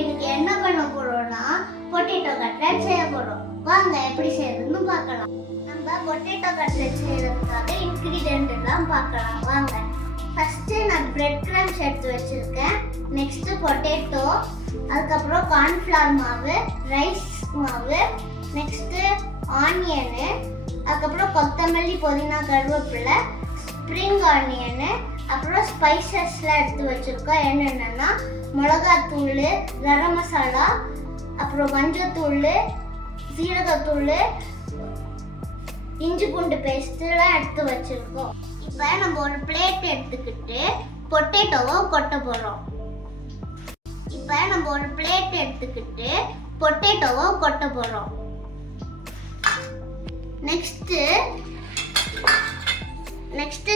இன்னைக்கு என்ன பண்ண போறோம்னா பொட்டேட்டோ கட்லெட் செய்ய போறோம். வாங்க எப்படி செய்யறதுன்னு பார்க்கலாம். நம்ம பொட்டேட்டோ கட்லெட் செய்யறதுக்காக இன்கிரிடியன்ட் எல்லாம் பார்க்கலாம் வாங்க. ஃபர்ஸ்ட் நான் பிரெட் கிரம்ஸ் எடுத்து வச்சிருக்கேன். நெக்ஸ்ட் பொட்டேட்டோ, அதுக்கப்புறம் கார்ன்ஃப்ளவர் மாவு, ரைஸ் மாவு, நெக்ஸ்ட் ஆனியனு, அதுக்கப்புறம் கொத்தமல்லி, புதினா, கருவேப்பிலை, ஸ்ப்ரிங் ஆனியனு, அப்புறம் ஸ்பைசஸ்லாம் எடுத்து வச்சிருக்கோம். என்னென்னா மிளகாத்தூள், கரம் மசாலா, அப்புறம் மஞ்சத்தூள், சீரகத்தூள், இஞ்சி பூண்டு பேஸ்ட்லாம் எடுத்து வச்சிருக்கோம். இப்போ நம்ம ஒரு பிளேட் எடுத்துக்கிட்டு பொட்டேட்டோவை கொட்ட போகிறோம். நெக்ஸ்ட்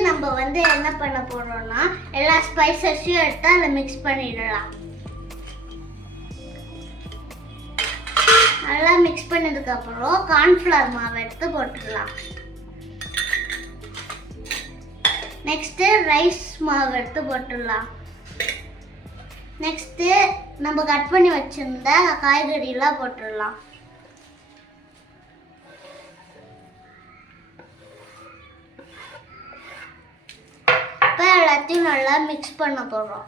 நம்ம என்ன பண்ண போறோம்னா எல்லா ஸ்பைசஸையும் எடுத்து அதை மிக்ஸ் பண்ணிடலாம். நல்லா மிக்ஸ் பண்ணதுக்கு அப்புறம் கார்ன்ஃப்ளவர் மாவு எடுத்து போட்டுடலாம். நெக்ஸ்ட் ரைஸ் மாவு எடுத்து போட்டுடலாம். நெக்ஸ்ட் நம்ம கட் பண்ணி வச்சிருந்த காய்கறிலாம் போட்டுடலாம். இப்போ எல்லாத்தையும் நல்லா மிக்ஸ் பண்ண போகிறோம்.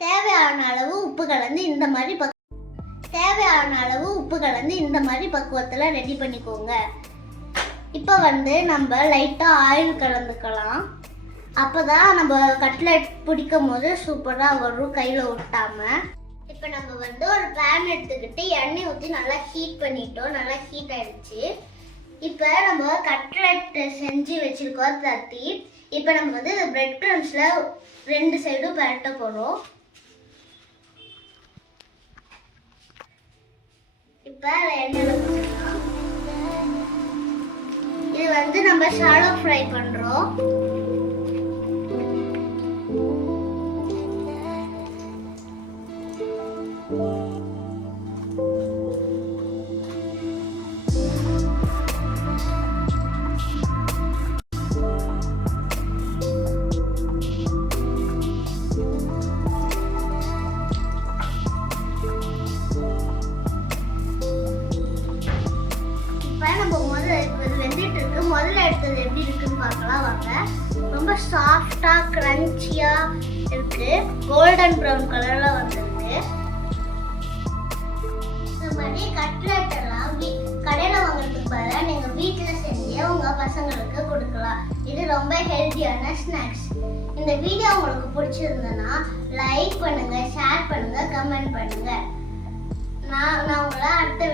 தேவையான அளவு உப்பு கலந்து இந்த மாதிரி பக்குவத்தில் ரெடி பண்ணிக்கோங்க. இப்போ நம்ம லைட்டாக ஆயில் கலந்துக்கலாம். அப்போதான் நம்ம கட்லெட் பிடிக்கும் போது சூப்பராக வரும், கையில் ஒட்டாமல். இப்போ நம்ம ஒரு பேன் எடுத்துக்கிட்டு எண்ணெய் ஊற்றி நல்லா ஹீட் பண்ணிட்டோம். நல்லா ஹீட் ஆயிடுச்சு. இப்போ நம்ம கட்லெட் செஞ்சு வச்சுருக்கோம் தட்டி. இப்போ நம்ம இந்த பிரெட் கிரம்ஸில் ரெண்டு சைடும் பரட்ட போகிறோம். இப்போ எண்ணெயில் ஊற்றிக்கலாம். இது நம்ம ஷாலோ ஃப்ரை பண்ணுறோம். முதல்ல எடுத்தது எப்படி இருக்குன்னு பார்க்கலாம் வாங்க. ரொம்ப சாஃப்டா கிரன்ச்சியா இருக்கு. கோல்டன் ப்ரௌன் கலர்ல வந்திருக்கு. இந்த மாதிரி கட்லெட் எல்லாம் கடையில வாங்குறதுக்கு பதிலாக நீங்க வீட்டுல செஞ்சு உங்க பசங்களுக்கு கொடுக்கலாம். இது ரொம்ப ஹெல்த்தியான ஸ்நாக்ஸ். இந்த வீடியோ உங்களுக்கு பிடிச்சிருந்ததுன்னா லைக் பண்ணுங்க, ஷேர் பண்ணுங்க, கமெண்ட் பண்ணுங்க. நான் உங்களை அடுத்த